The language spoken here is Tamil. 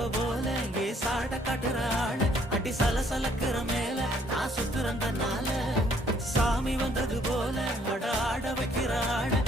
பறவை போல ஏ சாட காட்டுற ஆளு அடி சலசலக்கிற மேல நான் சுத்துறந்தனால சாமி வந்தது போல அட ஆட வைக்கிற ஆளு